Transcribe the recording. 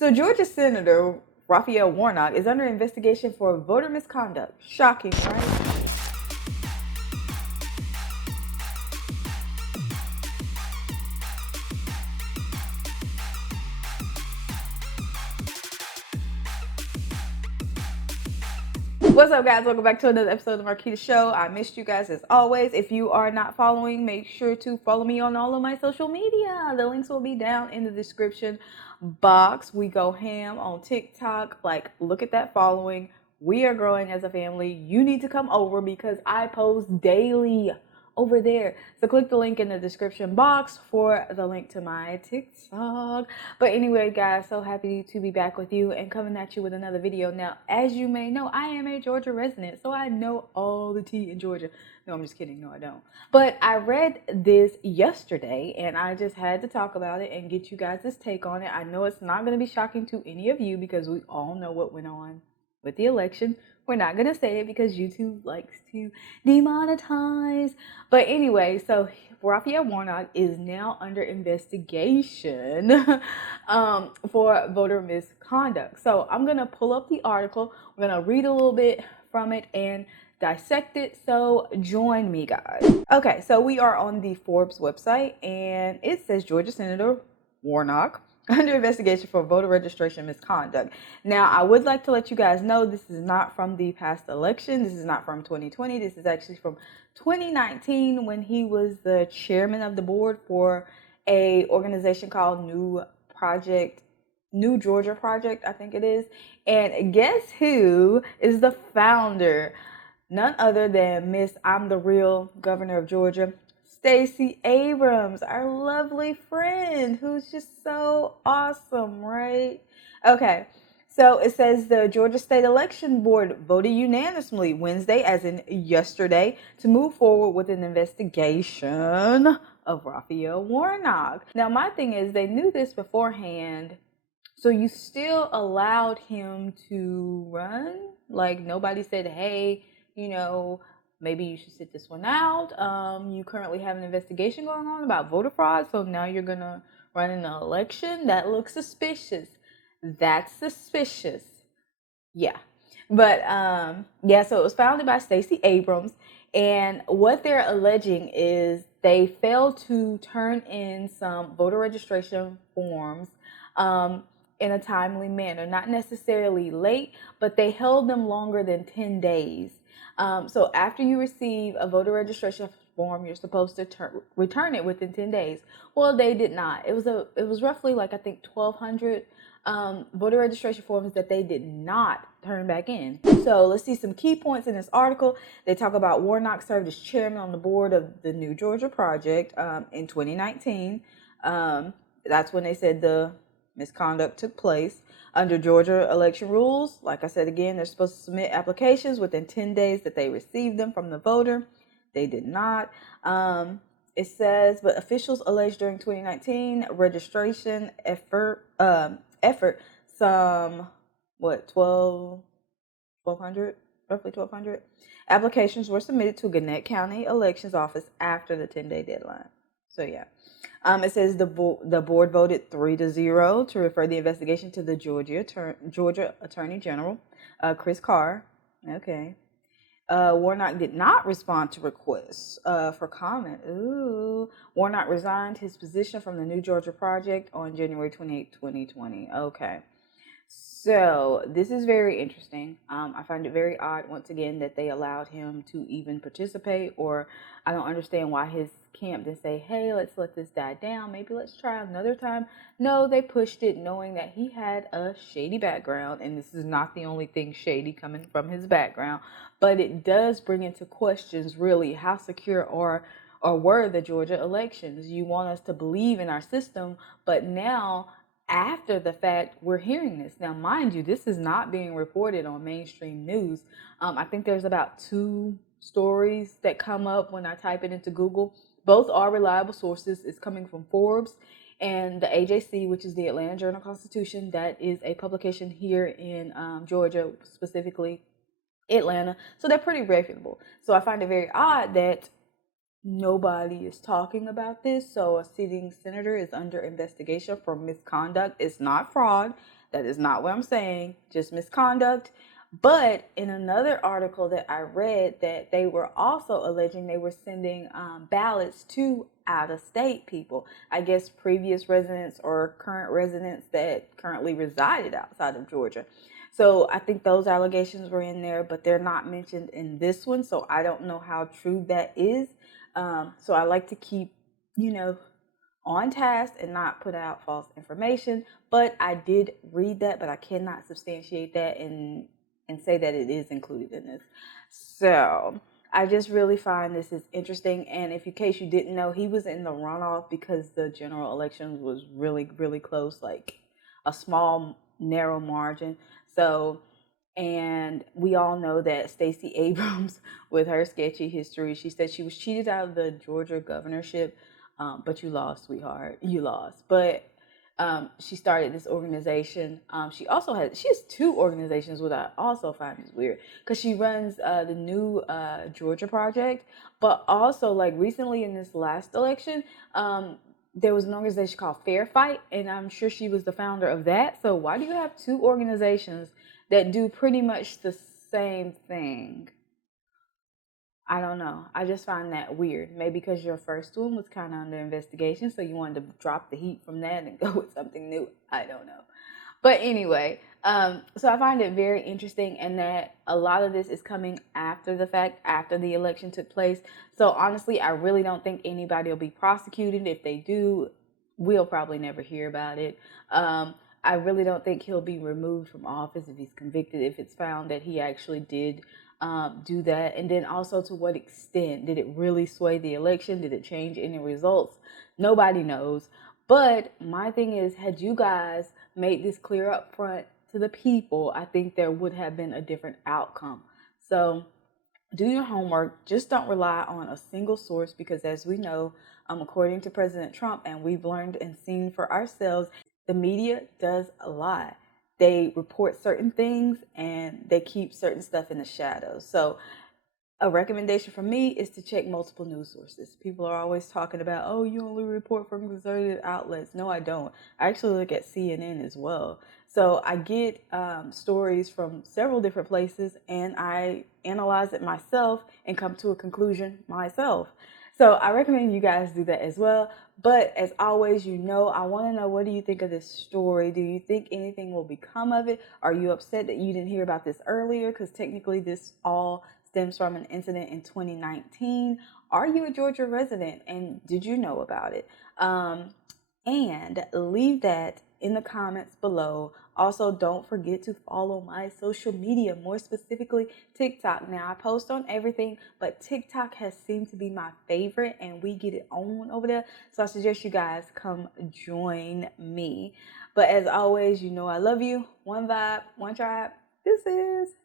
So Georgia Senator Raphael Warnock is under investigation for voter misconduct. Shocking, right? What's up, guys? Welcome back to another episode of the Marquita Show. I missed you guys as always. If you are not following, make sure to follow me on all of my social media. The links will be down in the description box. We go ham on TikTok. Like, look at that following. We are growing as a family. You need to come over because I post daily over there. So click the link in the description box for the link to my TikTok. But anyway, guys, so happy to be back with you and coming at you with another video. Now, as you may know, I am a Georgia resident, so I know all the tea in Georgia. No, I'm just kidding. No, I don't. But I read this yesterday and I just had to talk about it and get you guys' take on it. I know it's not going to be shocking to any of you because we all know what went on with the election. We're not going to say it because YouTube likes to demonetize. But anyway, so Raphael Warnock is now under investigation for voter misconduct. So I'm going to pull up the article. We're going to read a little bit from it and dissect it. So join me, guys. Okay, so we are on the Forbes website and it says Georgia Senator Warnock under investigation for voter registration misconduct. Now, I would like to let you guys know this is not from the past election. This is not from 2020. This is actually from 2019 when he was the chairman of the board for a organization called New Georgia Project, I think it is. And guess who is the founder? None other than Miss I'm the Real Governor of Georgia, Stacey Abrams, our lovely friend who's just so awesome, right? Okay, so it says the Georgia State Election Board voted unanimously Wednesday, as in yesterday, to move forward with an investigation of Raphael Warnock. Now, my thing is they knew this beforehand, so you still allowed him to run? Like, nobody said, hey, maybe you should sit this one out. You currently have an investigation going on about voter fraud, so now you're going to run an election? That looks suspicious. That's suspicious. Yeah. But, so it was founded by Stacey Abrams, and what they're alleging is they failed to turn in some voter registration forms in a timely manner. Not necessarily late, but they held them longer than 10 days. So after you receive a voter registration form, you're supposed to return it within 10 days. Well, they did not. It was roughly like, I think, 1,200 voter registration forms that they did not turn back in. So let's see some key points in this article. They talk about Warnock served as chairman on the board of the New Georgia Project in 2019. That's when they said the misconduct took place. Under Georgia election rules, like I said again, they're supposed to submit applications within 10 days that they received them from the voter. They did not. It says, but officials alleged during 2019 registration effort, some, 1,200, roughly 1,200 applications were submitted to Gwinnett County Elections Office after the 10-day deadline. So, yeah. It says the board voted 3-0 to refer the investigation to the Georgia Attorney General, Chris Carr. Okay. Warnock did not respond to requests for comment. Ooh. Warnock resigned his position from the New Georgia Project on January 28, 2020. Okay. So this is very interesting. I find it very odd, once again, that they allowed him to even participate, or I don't understand why his camp didn't say, hey, let's let this die down. Maybe let's try another time. No, they pushed it knowing that he had a shady background, and this is not the only thing shady coming from his background, but it does bring into questions really how secure or were the Georgia elections. You want us to believe in our system, but now after the fact, we're hearing this. Now, mind you, this is not being reported on mainstream news. I think there's about 2 stories that come up when I type it into Google. Both are reliable sources. It's coming from Forbes and the AJC, which is the Atlanta Journal-Constitution. That is a publication here in Georgia, specifically Atlanta. So they're pretty reputable. So I find it very odd that nobody is talking about this. So a sitting senator is under investigation for misconduct. It's not fraud. That is not what I'm saying, just misconduct. But in another article that I read, that they were also alleging they were sending ballots to out of state people. I guess previous residents or current residents that currently resided outside of Georgia. So I think those allegations were in there, but they're not mentioned in this one. So I don't know how true that is. So I like to keep, on task and not put out false information. But I did read that, but I cannot substantiate that and say that it is included in this. So I just really find this is interesting. And if in case you didn't know, he was in the runoff because the general election was really, really close, like a small, narrow margin. So, and we all know that Stacey Abrams, with her sketchy history, she said she was cheated out of the Georgia governorship. But you lost, sweetheart. You lost. But she started this organization. She has two organizations, what I also find is weird, because she runs the new Georgia Project, but also like recently in this last election, there was an organization called Fair Fight, and I'm sure she was the founder of that. So why do you have two organizations that do pretty much the same thing? I don't know. I just find that weird. Maybe because your first one was kind of under investigation, so you wanted to drop the heat from that and go with something new. I don't know. But anyway, so I find it very interesting, and that a lot of this is coming after the fact, after the election took place. So honestly, I really don't think anybody will be prosecuted. If they do, we'll probably never hear about it. I really don't think he'll be removed from office if he's convicted, if it's found that he actually did do that. And then also, to what extent did it really sway the election? Did it change any results? Nobody knows. But my thing is, had you guys made this clear up front to the people, I think there would have been a different outcome. So do your homework. Just don't rely on a single source, because as we know, according to President Trump, and we've learned and seen for ourselves, the media does a lot. They report certain things and they keep certain stuff in the shadows. So a recommendation from me is to check multiple news sources. People are always talking about, oh, you only report from conservative outlets. No, I don't. I actually look at CNN as well. So I get stories from several different places, and I analyze it myself and come to a conclusion myself. So I recommend you guys do that as well. But as always, I want to know, what do you think of this story? Do you think anything will become of it? Are you upset that you didn't hear about this earlier? Because technically this all stems from an incident in 2019. Are you a Georgia resident, and did you know about it? And leave that in the comments below. Also, don't forget to follow my social media, more specifically TikTok. Now, I post on everything, but TikTok has seemed to be my favorite, and we get it on over there. So I suggest you guys come join me. But as always, I love you. One vibe, one tribe. This is